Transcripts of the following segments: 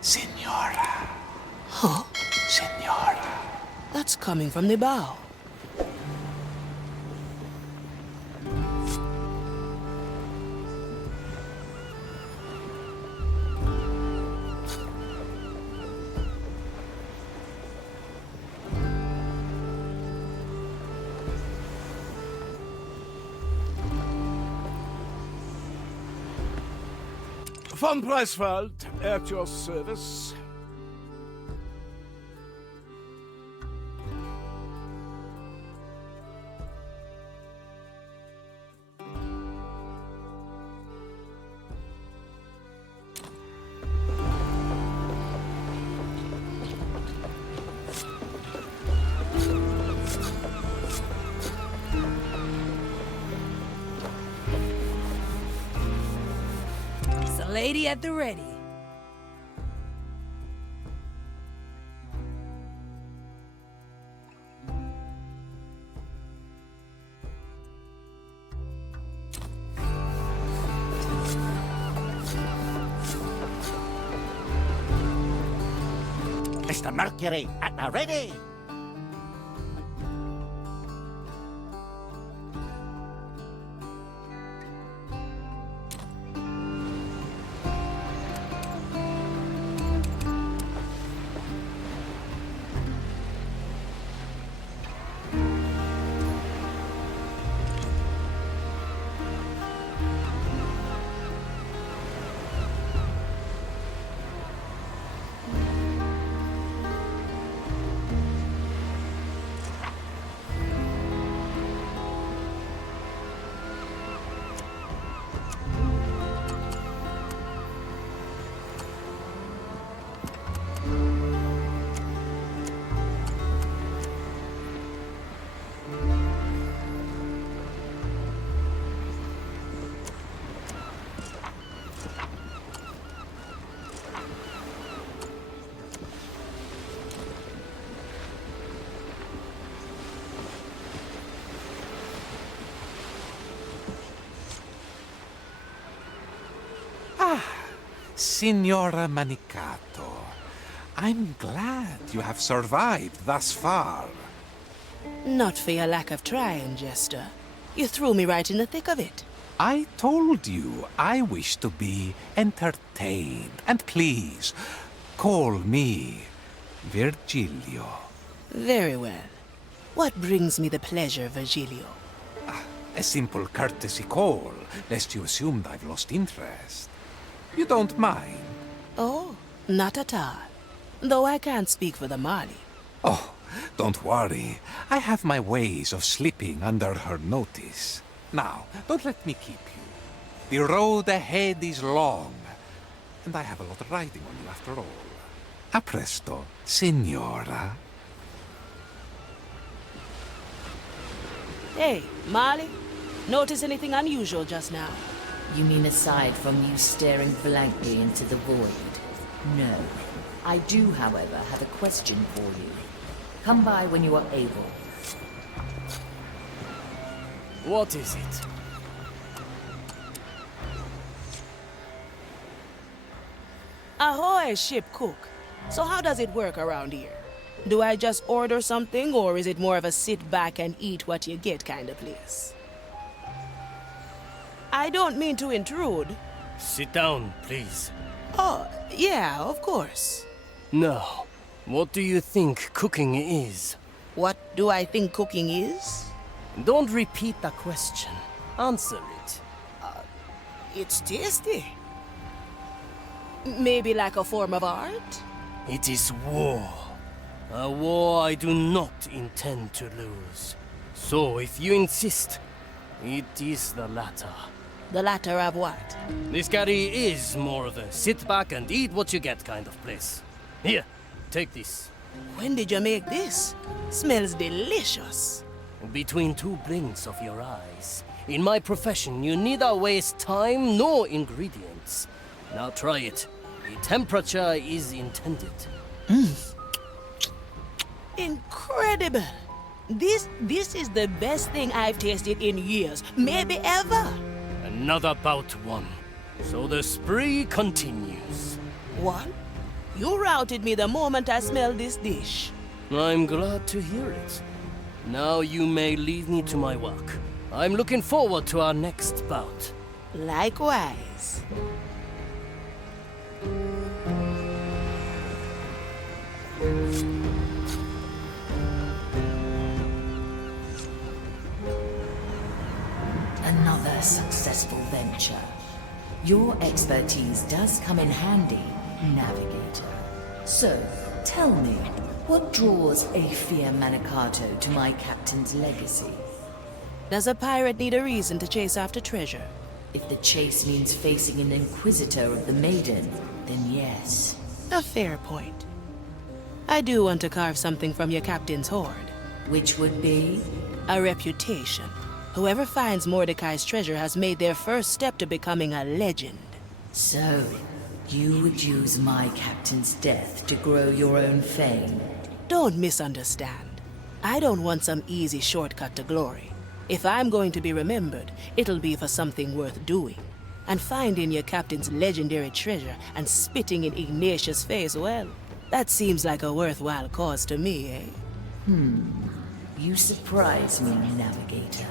Signora. Huh? Signora. That's coming from the bow. Von Preiswald, at your service. Lady at the ready. Mr. Mercury at the ready. Signora Manicato, I'm glad you have survived thus far. Not for your lack of trying, Jester. You threw me right in the thick of it. I told you I wish to be entertained. And please, call me Virgilio. Very well. What brings me the pleasure, Virgilio? A simple courtesy call, lest you assumed I've lost interest. You don't mind? Oh, not at all. Though I can't speak for the Mali. Oh, don't worry. I have my ways of slipping under her notice. Now, don't let me keep you. The road ahead is long, and I have a lot riding on you after all. A presto, signora. Hey, Mali. Notice anything unusual just now? You mean aside from you staring blankly into the void? No. I do, however, have a question for you. Come by when you are able. What is it? Ahoy, ship cook. So how does it work around here? Do I just order something, or is it more of a sit back and eat what you get kind of place? I don't mean to intrude. Sit down, please. Oh, yeah, of course. Now, what do you think cooking is? What do I think cooking is? Don't repeat the question. Answer it. It's tasty. Maybe like a form of art? It is war. A war I do not intend to lose. So, if you insist, it is the latter. The latter of what? This curry is more of a sit back and eat what you get kind of place. Here, take this. When did you make this? Smells delicious. Between two blinks of your eyes. In my profession, you neither waste time nor ingredients. Now try it. The temperature is intended. Incredible! This is the best thing I've tasted in years, maybe ever. Another bout won. So the spree continues. One? You routed me the moment I smelled this dish. I'm glad to hear it. Now you may leave me to my work. I'm looking forward to our next bout. Likewise. Another successful venture. Your expertise does come in handy, navigator. So, tell me, what draws Aphia Manicato to my captain's legacy? Does a pirate need a reason to chase after treasure? If the chase means facing an inquisitor of the Maiden, then yes. A fair point. I do want to carve something from your captain's hoard. Which would be? A reputation. Whoever finds Mordecai's treasure has made their first step to becoming a legend. So, you would use my captain's death to grow your own fame? Don't misunderstand. I don't want some easy shortcut to glory. If I'm going to be remembered, it'll be for something worth doing. And finding your captain's legendary treasure and spitting in Ignatius' face, well, that seems like a worthwhile cause to me, eh? You surprise me, navigator.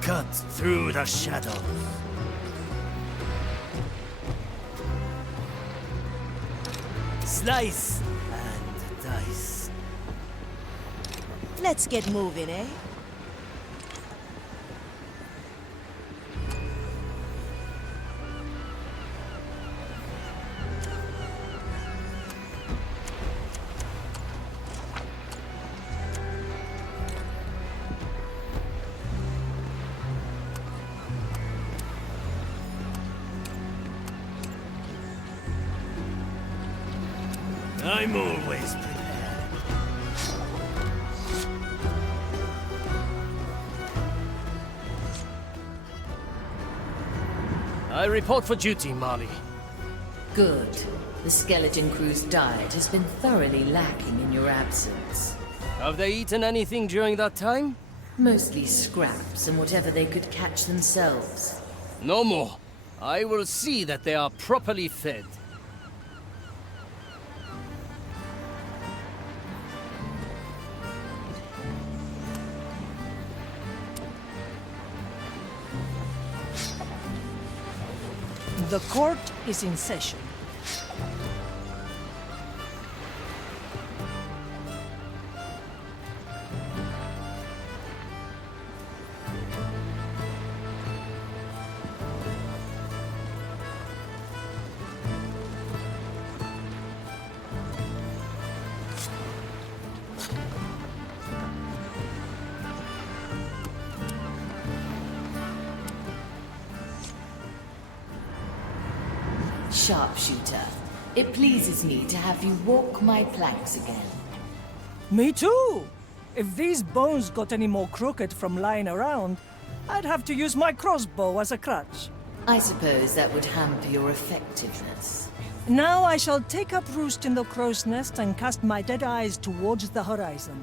Cut through the shadows. Slice and dice. Let's get moving, eh? I'm always prepared. I report for duty, Marley. Good. The skeleton crew's diet has been thoroughly lacking in your absence. Have they eaten anything during that time? Mostly scraps and whatever they could catch themselves. No more. I will see that they are properly fed. The court is in session. Sharpshooter, it pleases me to have you walk my planks again. Me too! If these bones got any more crooked from lying around, I'd have to use my crossbow as a crutch. I suppose that would hamper your effectiveness. Now I shall take up roost in the crow's nest and cast my dead eyes towards the horizon.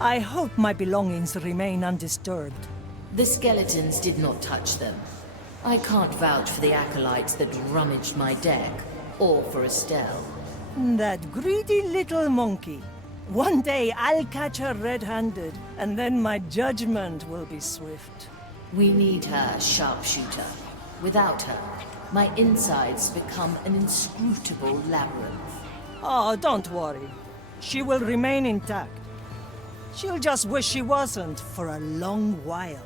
I hope my belongings remain undisturbed. The skeletons did not touch them. I can't vouch for the acolytes that rummaged my deck, or for Estelle. That greedy little monkey. One day I'll catch her red-handed, and then my judgment will be swift. We need her, Sharpshooter. Without her, my insides become an inscrutable labyrinth. Oh, don't worry. She will remain intact. She'll just wish she wasn't for a long while.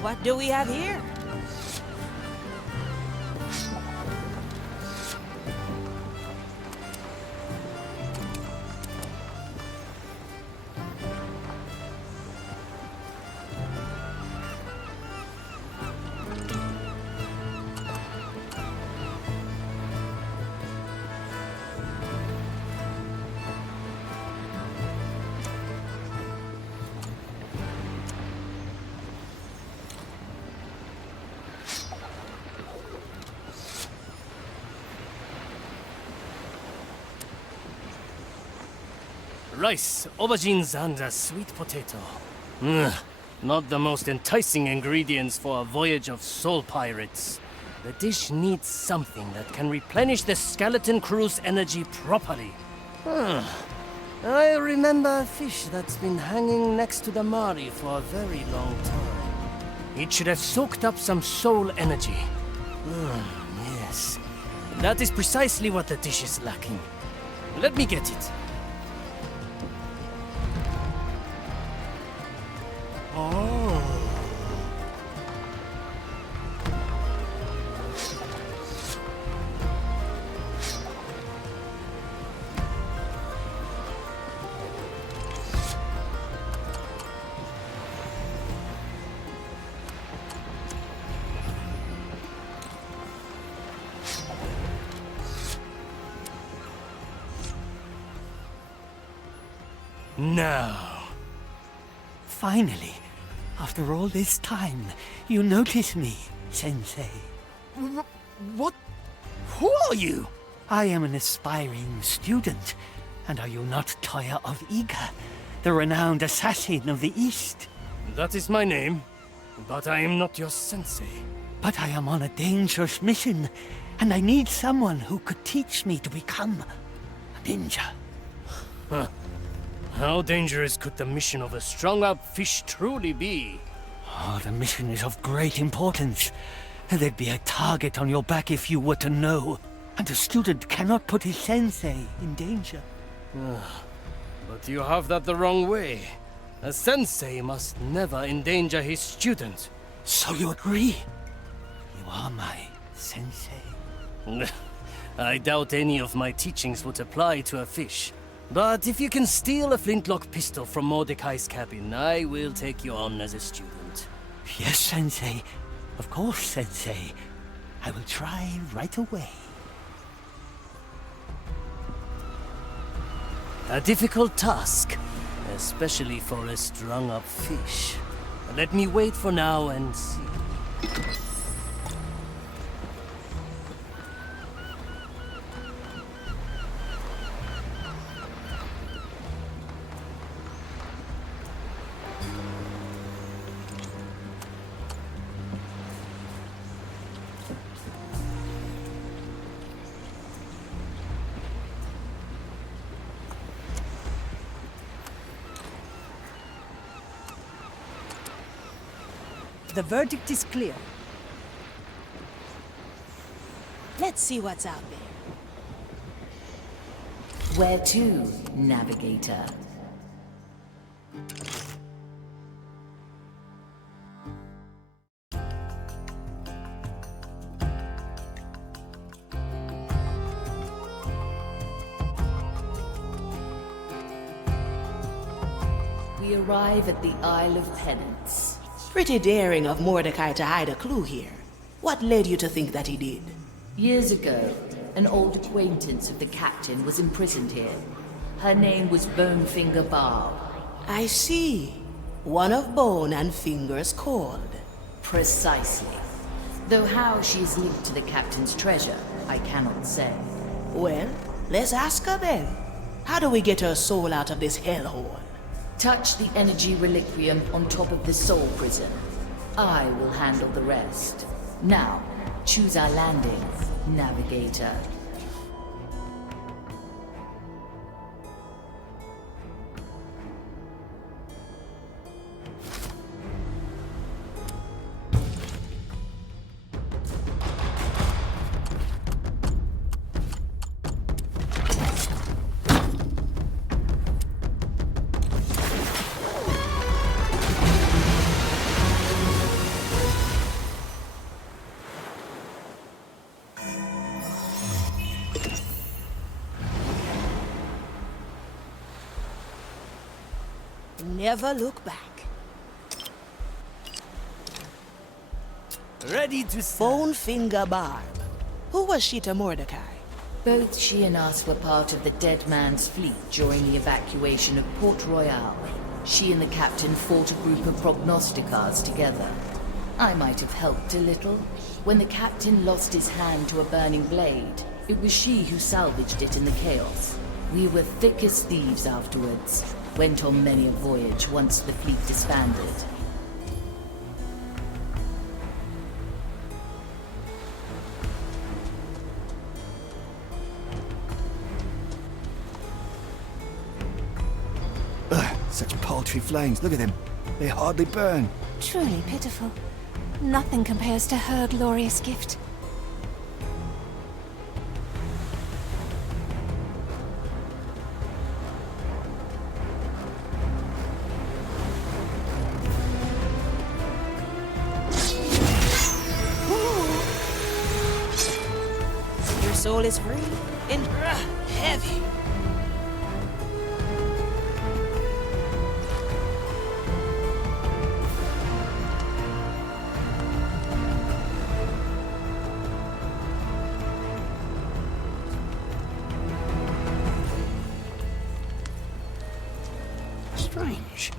What do we have here? Rice, aubergines, and a sweet potato. Not the most enticing ingredients for a voyage of soul pirates. The dish needs something that can replenish the skeleton crew's energy properly. I remember a fish that's been hanging next to the Mari for a very long time. It should have soaked up some soul energy. Yes, that is precisely what the dish is lacking. Let me get it. Oh. Now. Finally, after all this time, you notice me, Sensei. What? Who are you? I am an aspiring student, and are you not Toya of Iga, the renowned assassin of the East? That is my name, but I am not your sensei. But I am on a dangerous mission, and I need someone who could teach me to become a ninja. How dangerous could the mission of a strung-up fish truly be? Oh, the mission is of great importance. There'd be a target on your back if you were to know. And a student cannot put his sensei in danger. But you have that the wrong way. A sensei must never endanger his student. So you agree? You are my sensei. I doubt any of my teachings would apply to a fish. But if you can steal a flintlock pistol from Mordecai's cabin, I will take you on as a student. Yes, Sensei. Of course, Sensei. I will try right away. A difficult task, especially for a strung-up fish. Let me wait for now and see. The verdict is clear. Let's see what's out there. Where to, navigator? We arrive at the Isle of Penance. Pretty daring of Mordecai to hide a clue here. What led you to think that he did? Years ago, an old acquaintance of the captain was imprisoned here. Her name was Bonefinger Barb. I see. One of bone and fingers called. Precisely. Though how she is linked to the captain's treasure, I cannot say. Well, let's ask her then. How do we get her soul out of this hellhole? Touch the energy reliquium on top of the soul prison. I will handle the rest. Now, choose our landing, navigator. Never look back. Ready to serve. Bonefinger Barb. Who was she to Mordecai? Both she and us were part of the Dead Man's fleet during the evacuation of Port Royal. She and the captain fought a group of prognosticars together. I might have helped a little. When the captain lost his hand to a burning blade, it was she who salvaged it in the chaos. We were thick as thieves afterwards. Went on many a voyage once the fleet disbanded. Such paltry flames, look at them. They hardly burn. Truly pitiful. Nothing compares to her glorious gift. Your soul is free and heavy. Strange.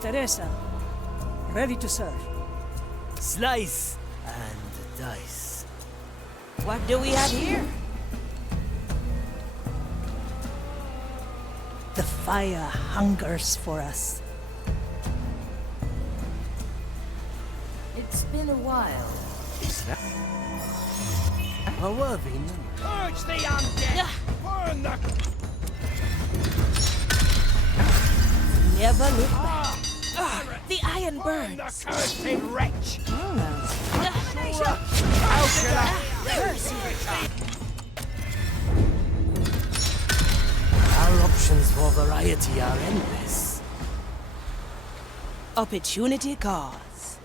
Teresa, ready to serve. Slice and dice. What do we have here? The fire hungers for us. It's been a while. A worthy man. Purge the undead! Burn the... Never look back. The iron Burn the burns. cursed wretch! Our options for variety are endless. Opportunity cause.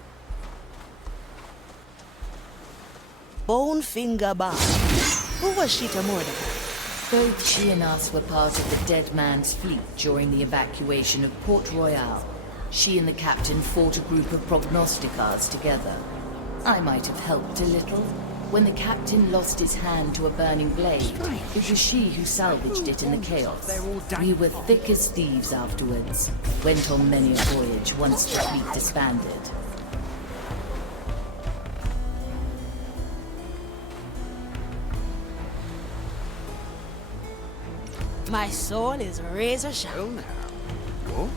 Bonefinger Bob. Who was she to Mordecai? Both she and us were part of the dead man's fleet during the evacuation of Port Royal. She and the captain fought a group of prognosticars together. I might have helped a little. When the captain lost his hand to a burning blade, it was she who salvaged it in the chaos. We were thick as thieves afterwards. Went on many a voyage once the fleet disbanded. My soul is razor sharp. Go.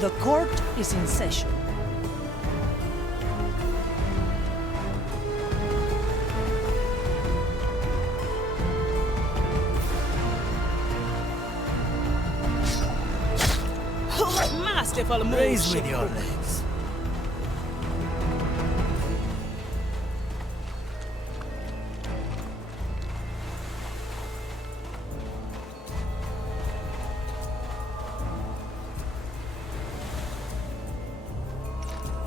The court is in session. Masterful move. Raise with your legs.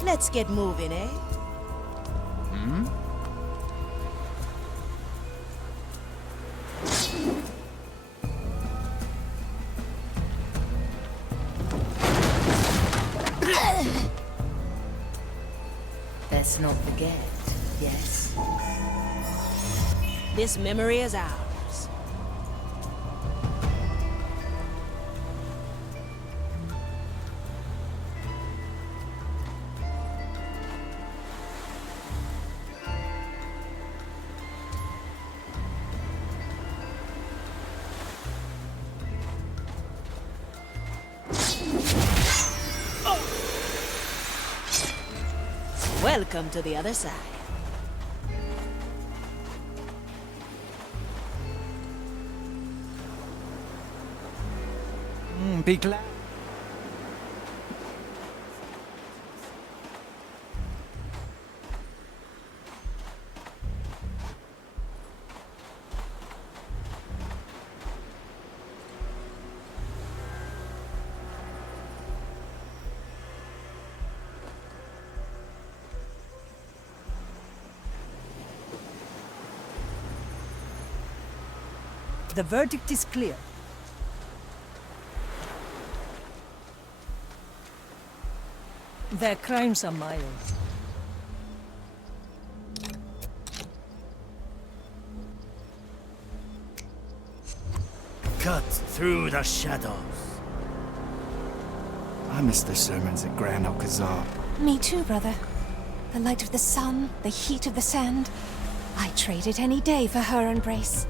Let's get moving, eh? Let's not forget, yes? This memory is ours. Welcome to the other side. Be glad. The verdict is clear. Their crimes are mild. Cut through the shadows. I miss the sermons at Grand Alcazar. Me too, brother. The light of the sun, the heat of the sand. I'd trade it any day for her embrace.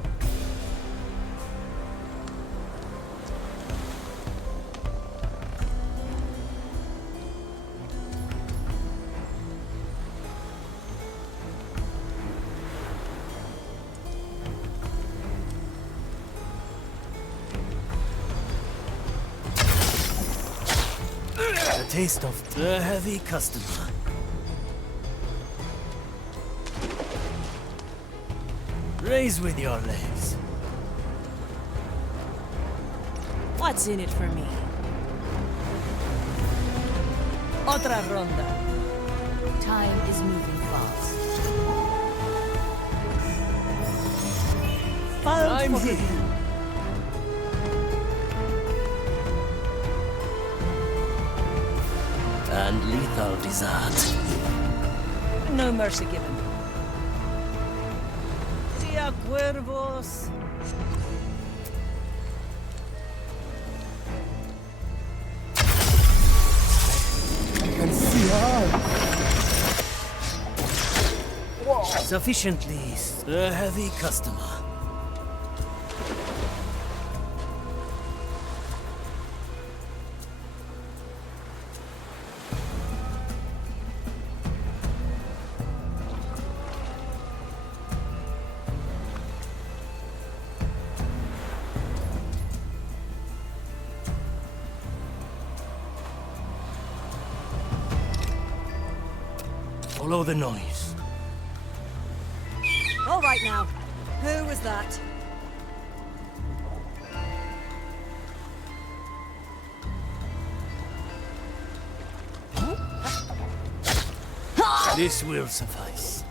A taste of the heavy customer. Raise with your legs. What's in it for me? Otra ronda. Time is moving fast. I'm here. And lethal desert. No mercy given. Dia cuervos. I can see her. Sufficiently. The heavy customer. Follow the noise. All right now. Who was that? This will suffice.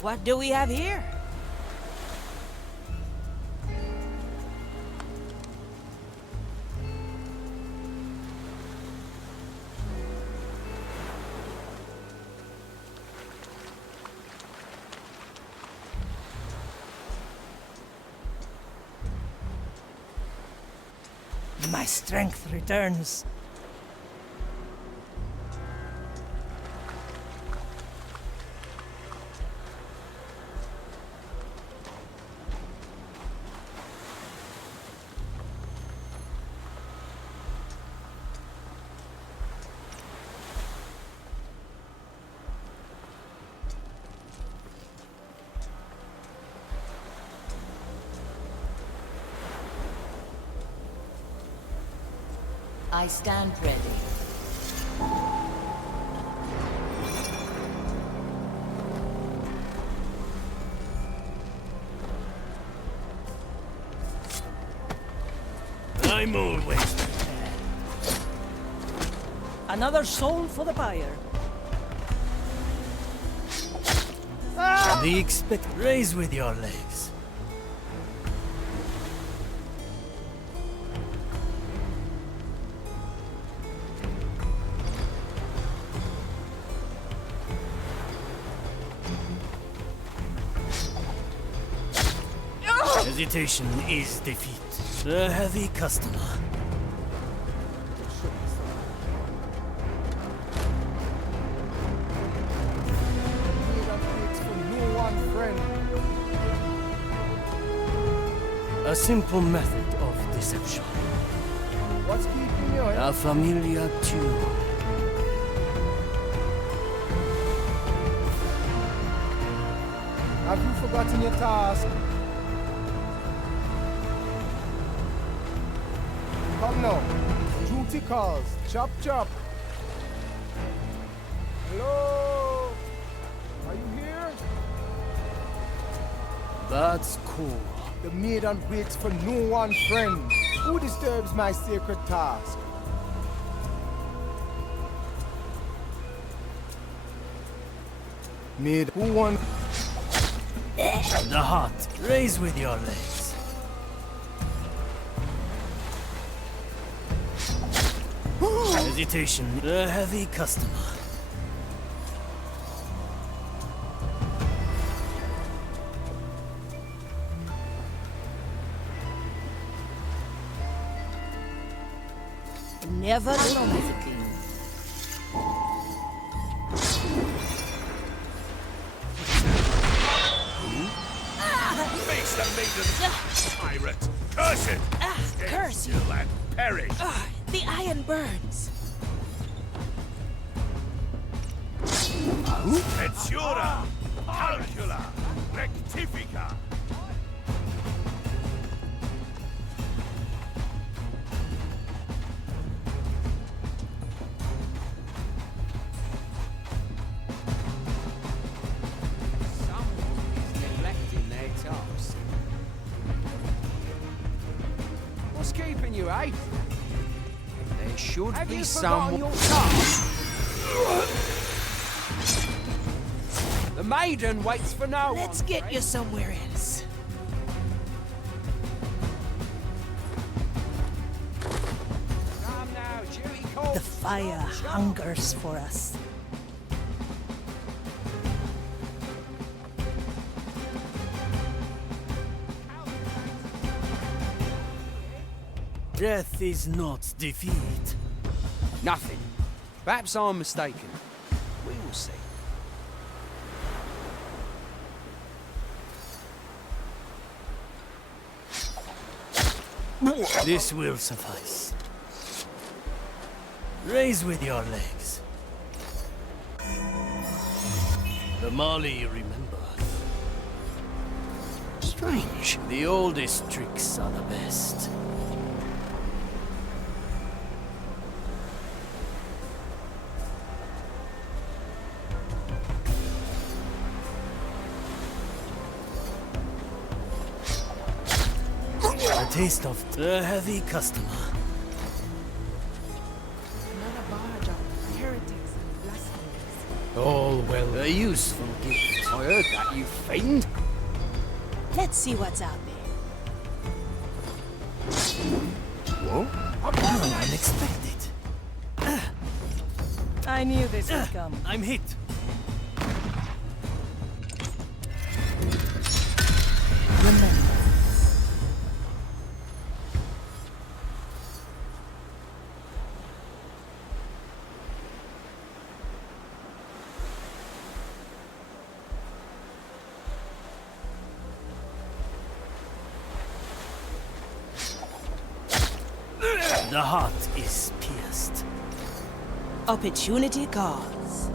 What do we have here? My strength returns. I stand ready. I'm always prepared. Another soul for the pyre. The expect. Raise with your legs. Hesitation is defeat. The heavy customer. A simple method of deception. What's keeping you? A familiar tune. Have you forgotten your task? Come now. Duty calls. Chop chop. Hello? Are you here? That's cool. The maiden waits for no one, friend. Who disturbs my sacred task? Maid, who won? The heart. Raise with your legs. Hesitation. A heavy customer. Never look. Face the maiden! Pirate! Curse it! Curse you! Still and perish! The iron burns. Vetsura! Calcula! Rectifica! What's keeping you, eh? There should Have be you some. forgotten your task? The maiden waits for no Let's one. get you somewhere else. Come now, duty calls. The fire hungers for us. Death is not defeat. Nothing. Perhaps I'm mistaken. We will see. This will suffice. Raise with your legs. The Mali you remember. Strange. The oldest tricks are the best. A taste of a heavy customer. Another barge of heretics and blasphemers. All well. A useful gift. I heard that, you fiend. Let's see what's out there. What? Oh, unexpected. I knew this would come. I'm hit. Remember, The heart is pierced. Opportunity calls.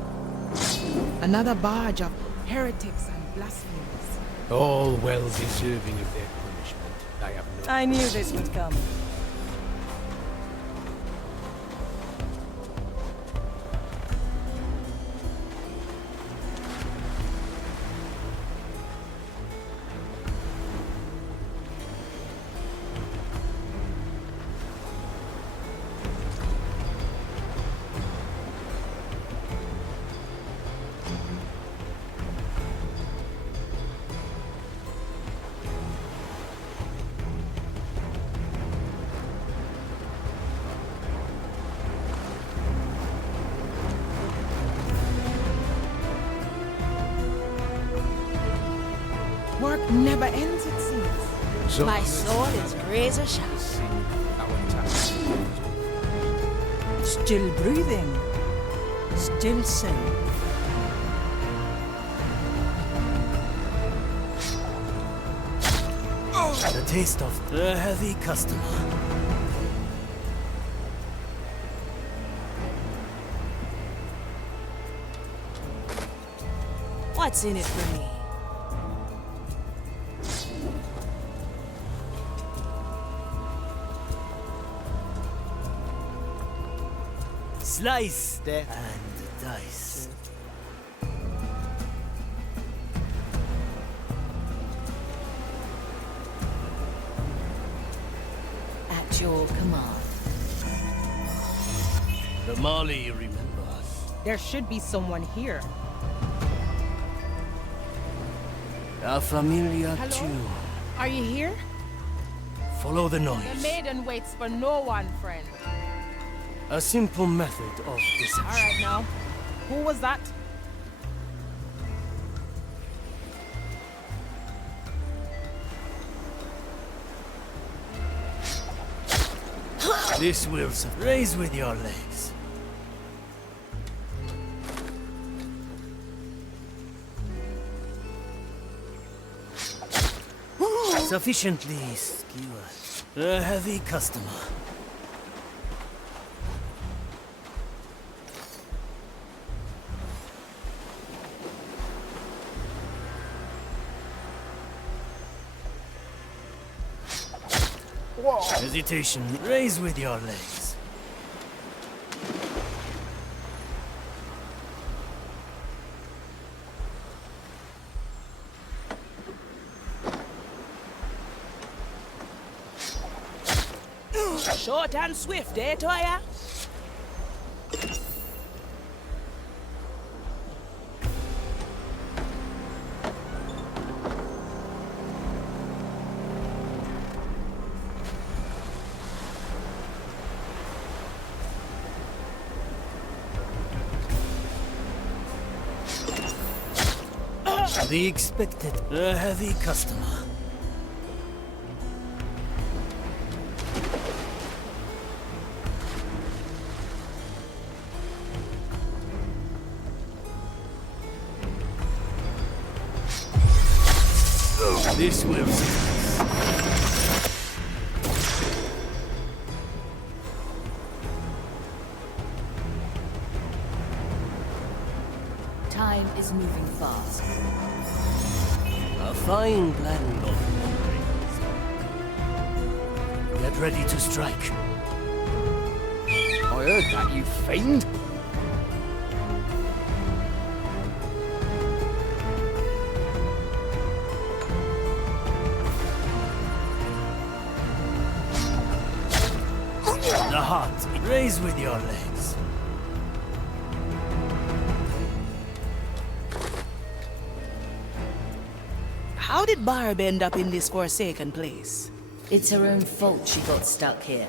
Another barge of heretics and blasphemers. All well deserving of their punishment. I have no... I knew this would come. Work never ends, it seems. So My sword is razor sharp. Still breathing. Still safe. The taste of a heavy customer. What's in it for me? Slice and dice. At your command. The Mali you remember. There should be someone here. A familiar tune. Are you here? Follow the The noise. maiden waits for no one, friend. A simple method of deception. All right now. Who was that? This will suffice. Raise with your legs. Sufficiently skewered. A heavy customer. Hesitation. Raise with your legs. Short and swift, eh, Toya? The expected. A heavy customer. This will suffice. Time is moving fast. A fine blend of offerings. Get ready to strike. I heard that, you fiend. The heart. Raise with your legs. How did Barb end up in this forsaken place? It's her own fault she got stuck here.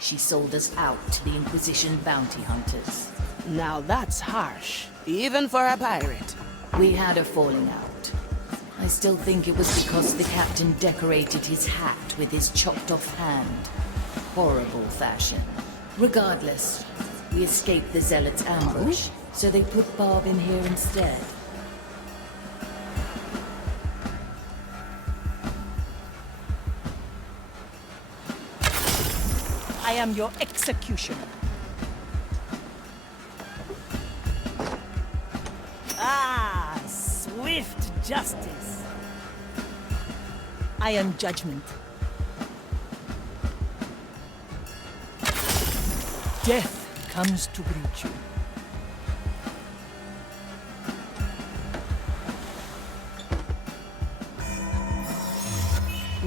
She sold us out to the Inquisition bounty hunters. Now that's harsh, even for a pirate. We had a falling out. I still think it was because the captain decorated his hat with his chopped off hand. Horrible fashion. Regardless, we escaped the Zealots' ambush, so they put Barb in here instead. I am your executioner. Ah, swift justice. I am judgment. Death comes to greet you.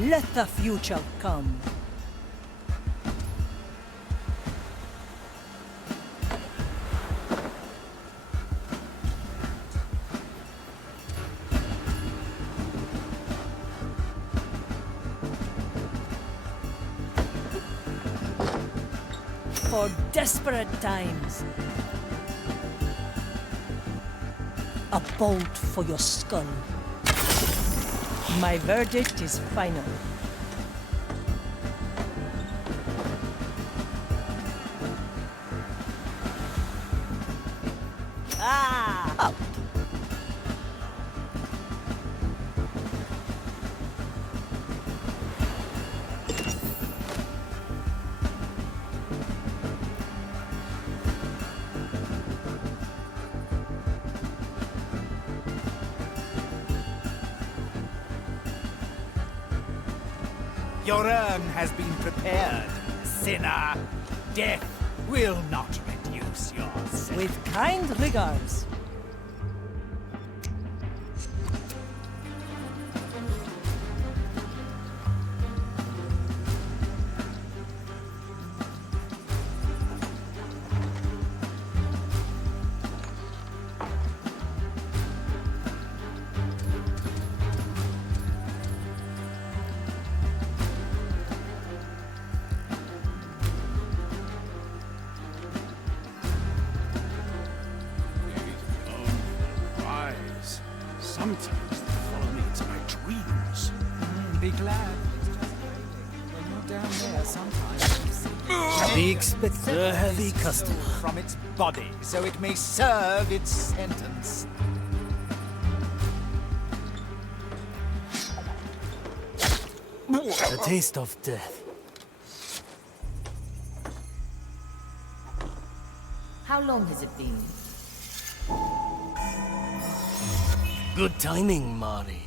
Let the future come. For desperate times. A bolt for your skull. My verdict is final. Ah! Up. Your urn has been prepared, sinner. Death will not reduce your sentence. With kind regards. Be glad. When you're down there, sometimes you see We expect a heavy customer. from its body, so it may serve its sentence. A taste of death. How long has it been? Good timing, Mari.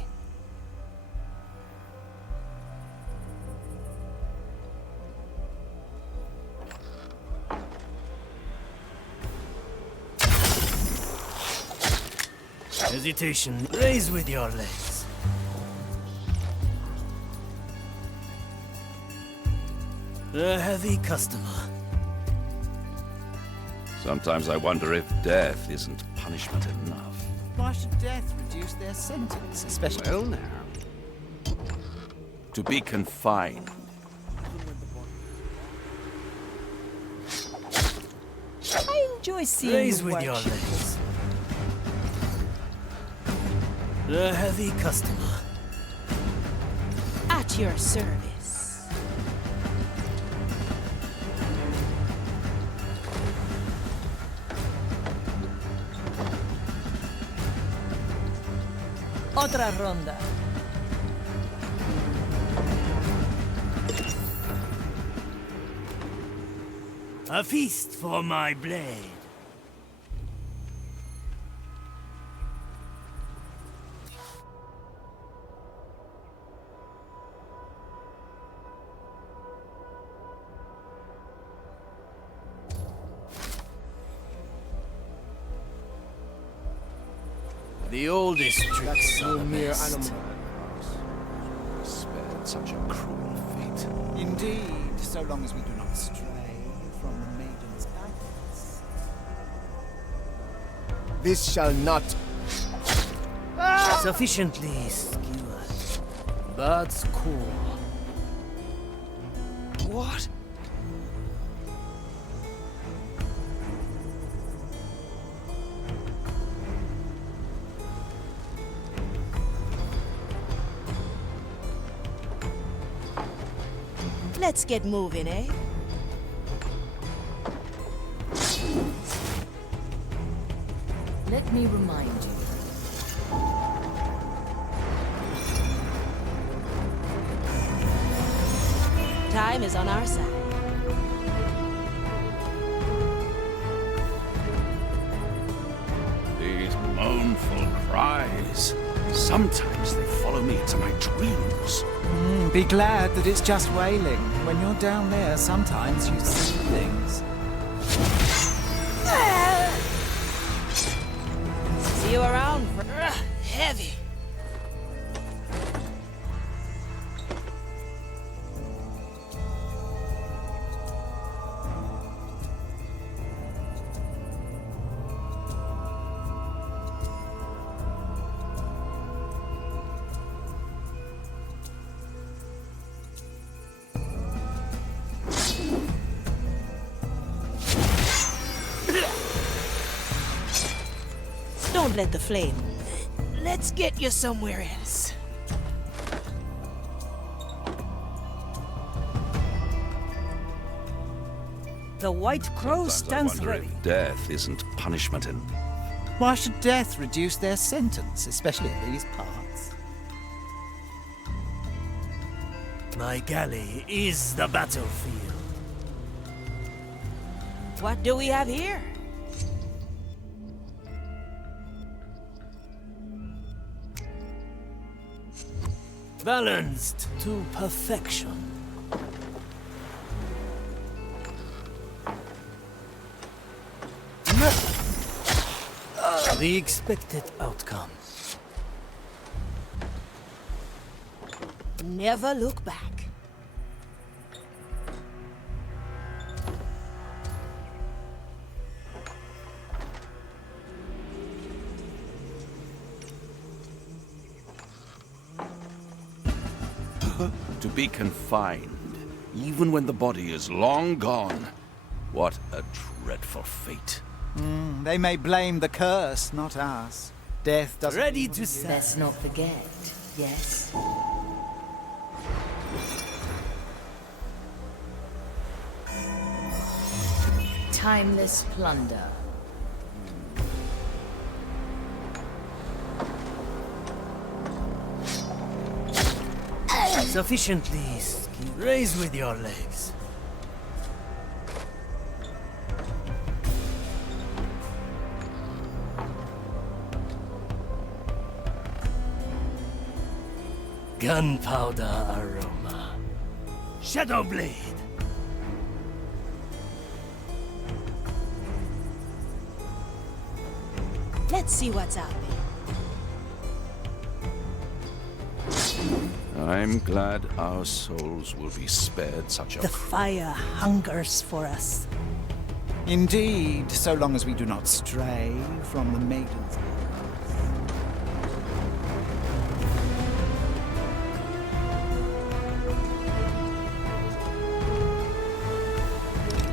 Hesitation. Raise with your legs. A heavy customer. Sometimes I wonder if death isn't punishment enough. Why should death reduce their sentence, especially... Well now. To be confined. I enjoy seeing Raise you with work. your legs. A heavy customer. At your service. Otra ronda. A feast for my blade. The oldest tricks are the best. Spared such a cruel fate. Indeed, so long as we do not stray from the maiden's guidance. This shall not. Sufficiently skewered. But cool. What? Let's get moving, eh? Let me remind you. Time is on our side. These mournful cries. Sometimes they follow me into my dreams. Be glad that it's just wailing. When you're down there, sometimes you see things. See you around. Heavy. Don't let the flame. Let's get you somewhere else. The White Crow Sometimes I stands wonder ready. if death isn't punishment enough. Why should death reduce their sentence, especially in these parts? My galley is the battlefield. What do we have here? Balanced to perfection. The expected outcome. Never look back. To be confined, even when the body is long gone. What a dreadful fate. They may blame the curse, not us. Death doesn't... Ready to serve. Let's not forget, yes? timeless plunder. Sufficiently ski. Raise with your legs. Gunpowder aroma. Shadow blade. Let's see what's out there. I'm glad our souls will be spared such a... The fire hungers for us. Indeed, so long as we do not stray from the maidens.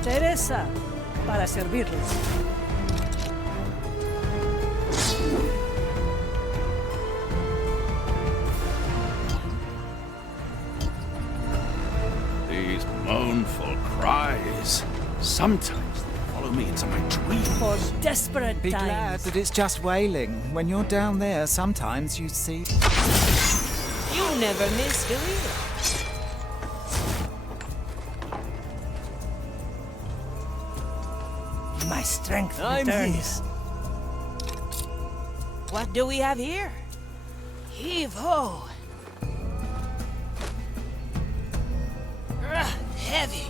Teresa, para servirles. These mournful cries. Sometimes they follow me into my dreams. For desperate Be times. glad that it's just wailing. When you're down there, sometimes you see... You never miss, do you? My strength I'm returns. What do we have here? Heave-ho! Heavy.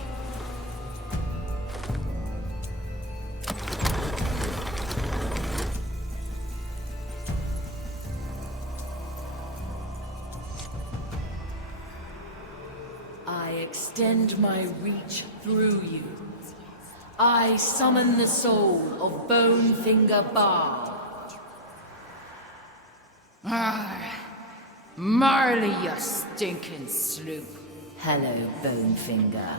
I extend my reach through you. I summon the soul of Bonefinger Bar. Marley, you stinking sloop. Hello, Bonefinger.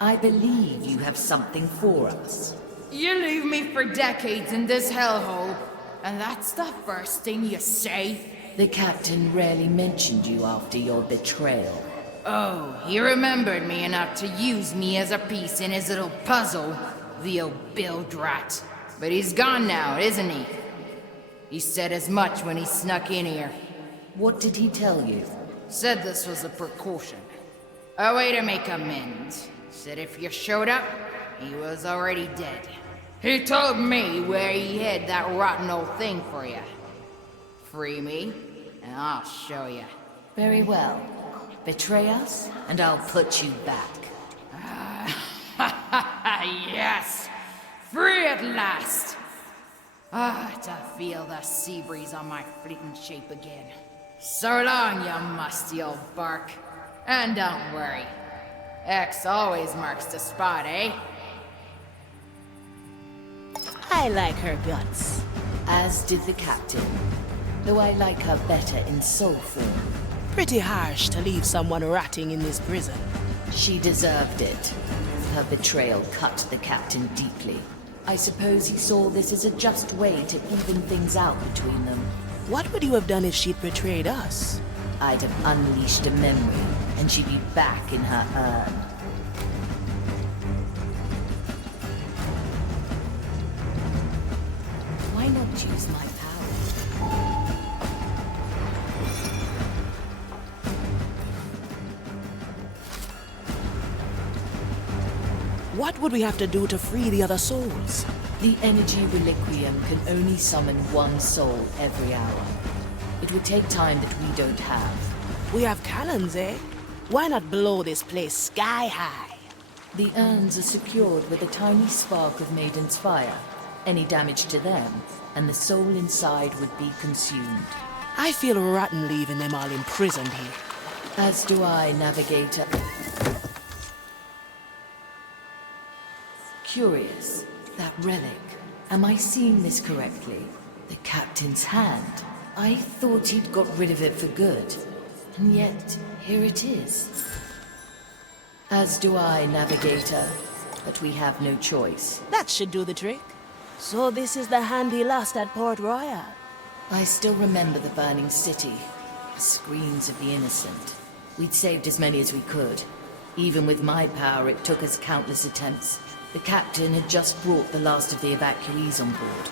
I believe you have something for us. You leave me for decades in this hellhole, and that's the first thing you say? The captain rarely mentioned you after your betrayal. Oh, he remembered me enough to use me as a piece in his little puzzle, the old bilge rat. But he's gone now, isn't he? He said as much when he snuck in here. What did he tell you? Said this was a precaution. A way to make amends. Said if you showed up, he was already dead. He told me where he hid that rotten old thing for you. Free me, and I'll show you. Very well. Betray us, and I'll put you back. Yes! Free at last! To feel the sea breeze on my fleeting shape again. So long, you musty old bark. And don't worry. X always marks the spot, eh? I like her guts. As did the captain, though I like her better in soul form. Pretty harsh to leave someone rotting in this prison. She deserved it. Her betrayal cut the captain deeply. I suppose he saw this as a just way to even things out between them. What would you have done if she'd betrayed us? I'd have unleashed a memory, and she'd be back in her urn. Why not use my power? What would we have to do to free the other souls? The energy reliquium can only summon one soul every hour. It would take time that we don't have. We have cannons, eh? Why not blow this place sky high? The urns are secured with a tiny spark of Maiden's fire. Any damage to them, and the soul inside would be consumed. I feel rotten leaving them all imprisoned here. As do I, Navigator. Curious. That relic. Am I seeing this correctly? The captain's hand. I thought he'd got rid of it for good. And yet, here it is. As do I, Navigator. But we have no choice. That should do the trick. So this is the hand he lost at Port Royal. I still remember the burning city. The screams of the innocent. We'd saved as many as we could. Even with my power, it took us countless attempts. The captain had just brought the last of the evacuees on board,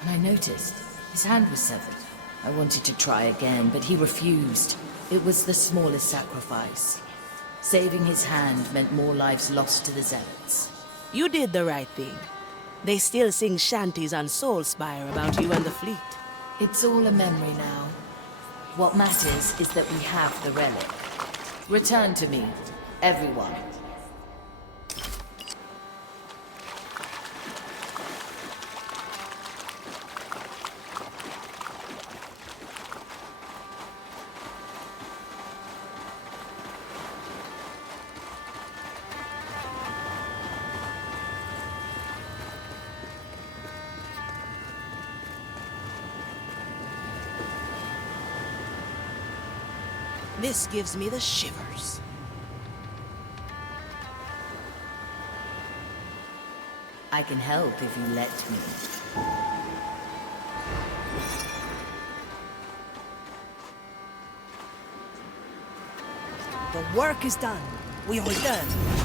and I noticed his hand was severed. I wanted to try again, but he refused. It was the smallest sacrifice. Saving his hand meant more lives lost to the zealots. You did the right thing. They still sing shanties on Soulspire about you and the fleet. It's all a memory now. What matters is that we have the relic. Return to me, everyone. This gives me the shivers. I can help if you let me. The work is done. We return.